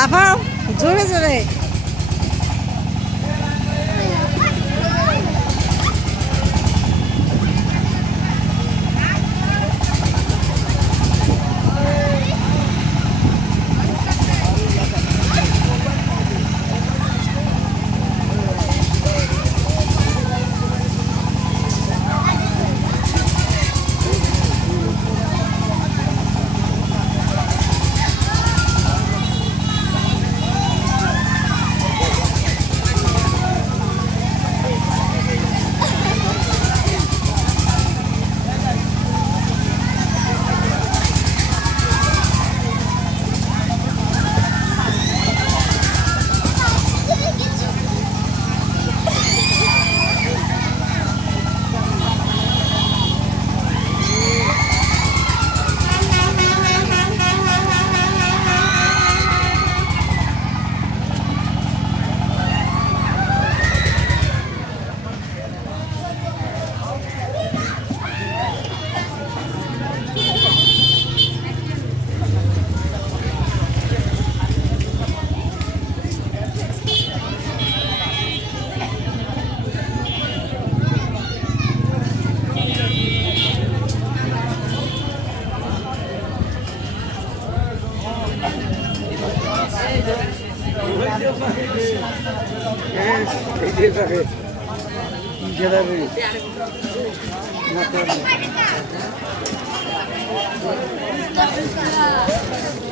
লাফাও জোরে জোরে।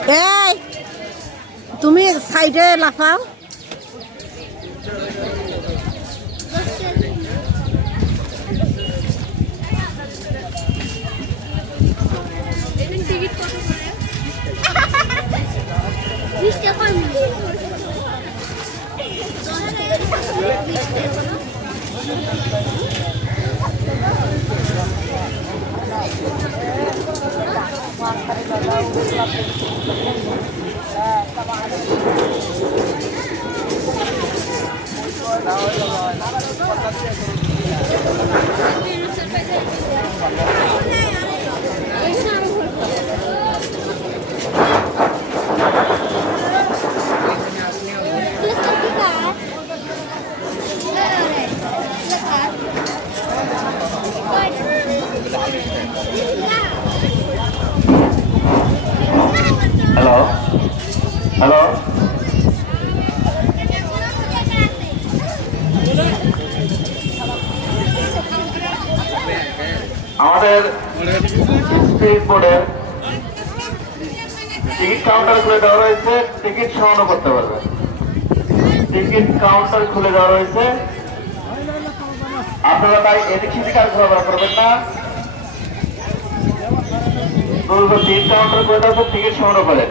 এই তুমি সাইডে লাফাও। হ্যালো হ্যালো, আমাদের স্পিড বোর্ডের টিকিট কাউন্টার খুলে দেওয়া রয়েছে, টিকিট সংগ্রহ করতে পারবে। টিকিট কাউন্টার খুলে দেওয়া রয়েছে, আপনারা তাই এদিক সেদিক আর ঘোরাফেরা করবেন না। টিকিট কাউন্টার খুলে দেওয়া টিকিট সংগ্রহ করেন।